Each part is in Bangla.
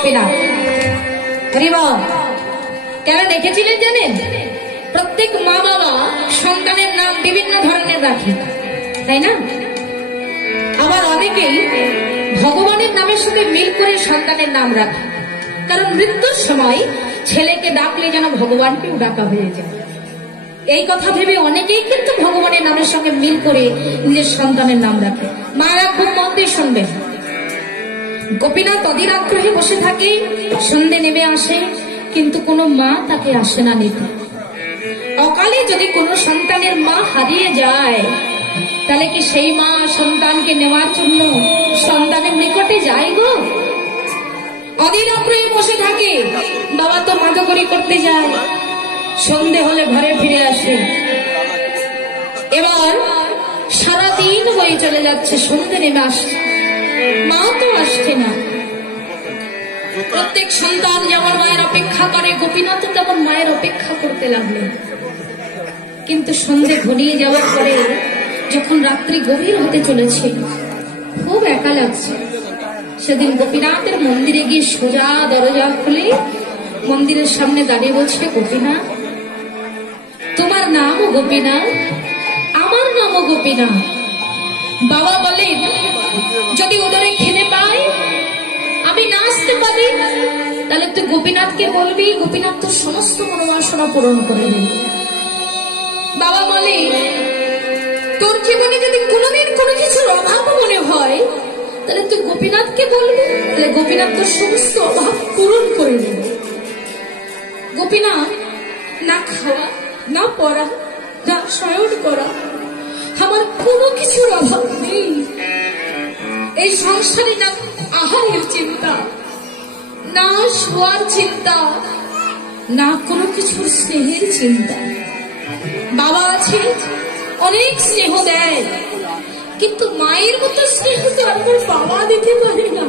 গোপীনাথ। কেন রেখেছিলেন জানেন? প্রত্যেক মা বাবা সন্তানের নাম বিভিন্ন ধরনের রাখে, তাই না? আবার অনেকেই ভগবানের নামের সাথে মিল করে সন্তানের নাম রাখে, কারণ মৃত্যুর সময় ছেলেকে ডাকলে যেন ভগবানকেও ডাকা হয়ে যায়। এই কথা ভেবে অনেকেই কিন্তু ভগবানের নামের সঙ্গে মিল করে নিজের সন্তানের নাম রাখে। মারা খুব মন দিয়ে শুনবেন। গোপীনাথ অধীর আগ্রহে বসে থাকে, সন্ধে নেমে আসে, কিন্তু কোনো মা তাকে আসে না নিতে। অকালে যদি কোনো সন্তানের মা হারিয়ে যায়, তাহলে কি সেই মা সন্তানকে নেওয়ার জন্য সন্তানের নিকটে যায় গো? অধীর আগ্রহে বসে থাকে। বাবা তো মাদকরি করতে যায়, সন্ধে হলে ঘরে ফিরে আসে। এবার সারাদিন বয়ে চলে যাচ্ছে, সন্ধে নেমে আসছে, মা তো আসছে না। প্রত্যেক সন্তান যেমন মায়ের অপেক্ষা করে, গোপীনাথ তেমন মায়ের অপেক্ষা করতে লাগলেন। কিন্তু সন্ধে ঘনিয়ে যাওয়ার পরে যখন রাত্রি গভীর হতে চলেছে, খুব একা লাগছে। সেদিন গোপীনাথের মন্দিরে গিয়ে সোজা দরজা খুলে মন্দিরের সামনে দাঁড়িয়ে বলছে, গোপীনাথ, তোমার নামও গোপীনাথ, আমার নামও গোপীনাথ। বাবা বলেন, যদি উদরে খিদে পায়, আমি না আসতে পারি, তাহলে তুই গোপীনাথকে বলবি, গোপীনাথ তোর সমস্ত মনোবাসনা পূরণ করে দেবে। বাবা বলে, তোর জীবনে যদি কোনোদিন কোনো কিছুর অভাব মনে হয়, তাহলে তুই গোপীনাথকে বলবি, তাহলে গোপীনাথ তোর সমস্ত অভাব পূরণ করে দেবে। গোপীনাথ না খাওয়া, না পড়া, না শয়ন করা, আমার কোনো কিছুর অভাব নেই। এই সংসারে না আহারের চিন্তা, না শোয়ার চিন্তা, না কোনো কিছুর স্নেহের চিন্তা। বাবা আছে, অনেক স্নেহ দেয়, কিন্তু মায়ের মতো স্নেহ তো আর বাবা দিতে পারে না।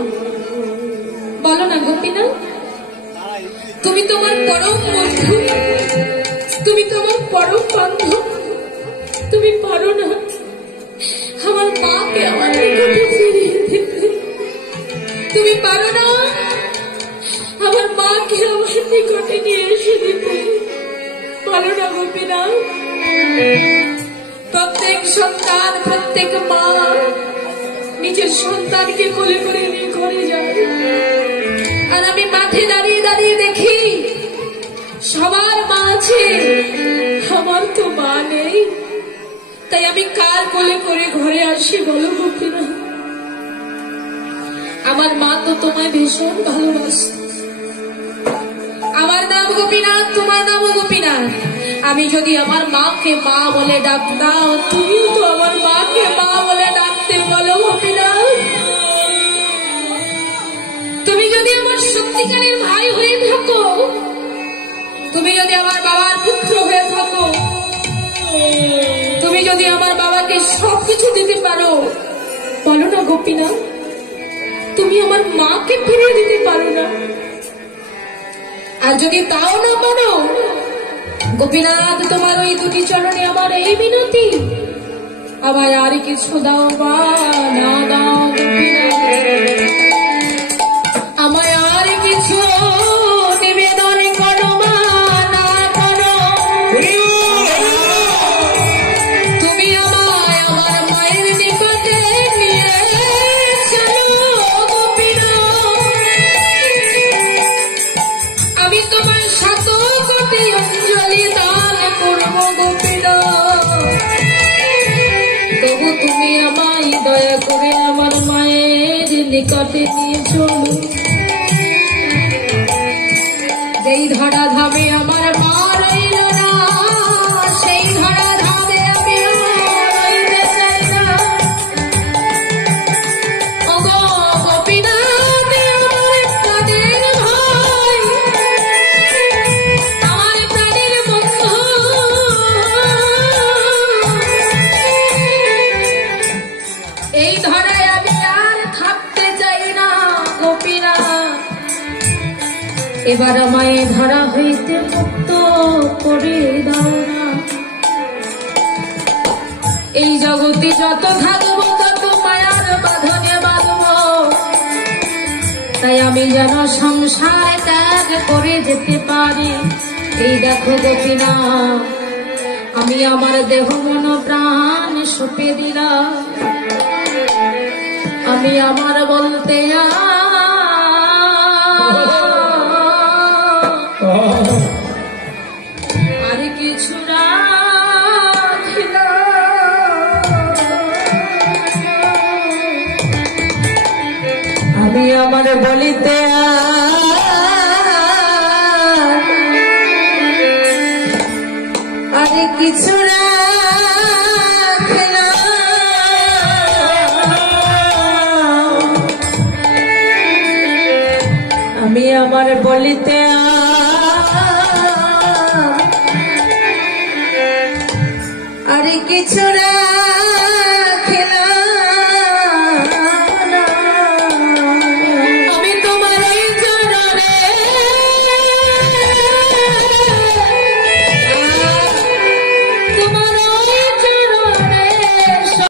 বলো না গোপীনাথ, তুমি তোমার পরম বন্ধু, তুমি তোমার পরম বান্ধব, তুমি পারো না আমার মাকে আমার নিকটে ফিরিয়ে দিতে? তুমি পারো না আমার মাকে আমার নিকটে নিয়ে এসে দিতে? পারো না গোপীনাথ? প্রত্যেক সন্তান, প্রত্যেক মা নিজের সন্তানকে কোলে করে নিয়ে ঘরে যায়, আর আমি মাঠে দাঁড়িয়ে দাঁড়িয়ে দেখি সবার মা আছে, আমার তো মা নেই। তাই আমি কার কোলে করে ঘরে আসি বলো গোপীনাথ? আমার মা তো তোমায় ভীষণ ভালোবাসে। আমার নাম গোপীনাথ, তোমার নামও গোপীনাথ। আমি যদি আমার মাকে মা বলে ডাকতাম, তুমিও তো আমার মাকে মা বলে ডাকতে বলো গোপীনাথ। তুমি যদি আমার সত্যিকারের ভাই হয়ে থাকো, তুমি যদি আমার বাবার পুত্র হয়ে থাকো, তুমি যদি আমার বাবাকে সবকিছু দিতে পারো, বলো না গোপীনাথ, তুমি আমার মাকে ফিরিয়ে দিতে পারো না? আর যদি তাও না পারো, গোপীনাথ তোমার ওই দুটি চরণে আমার এই বিনতি, আমায় আর কিছু দাও মা, না দাও গোপীনাথ, আমায় আর কিছু নিবেদন করো মা, না করো। তুমি আমায় আমার মায়ের নিকটে নিয়ে চলো গোপীনাথ, আমি তোমার শত কোটি অঞ্জলি দান করব গোপীনাথ, তবু তুমি আমায় দয়া করে আমার মায়ের নিকটে নিয়ে চলো। যেই ধরা ধামে আমার মা রইল না, সেই ধরা ধামে আমি রইতে চাই না। ওগো গোপীনাথ, আমার প্রাণের ভাই, আমার প্রাণের বন্ধু, এই ধরায় আমি আর থাকতে চাই না গোপীনাথ, এবার আমায় ধরা হইতে মুক্ত করে দাও না। এই জগতে যত থাকবো তত মায়ার বাঁধনে বাঁধব, তাই আমি যেন সংসার ত্যাগ করে যেতে পারি। এই দেখো গোপীনাথ, আমি আমার দেহ মন প্রাণ সঁপে দিলাম। আমি আমার বলতে আর কিছু আমি আমার বলিতে আর কিছু আমি আমার বলিতে আর কিছু আমি তোমার এই চরণে তোমার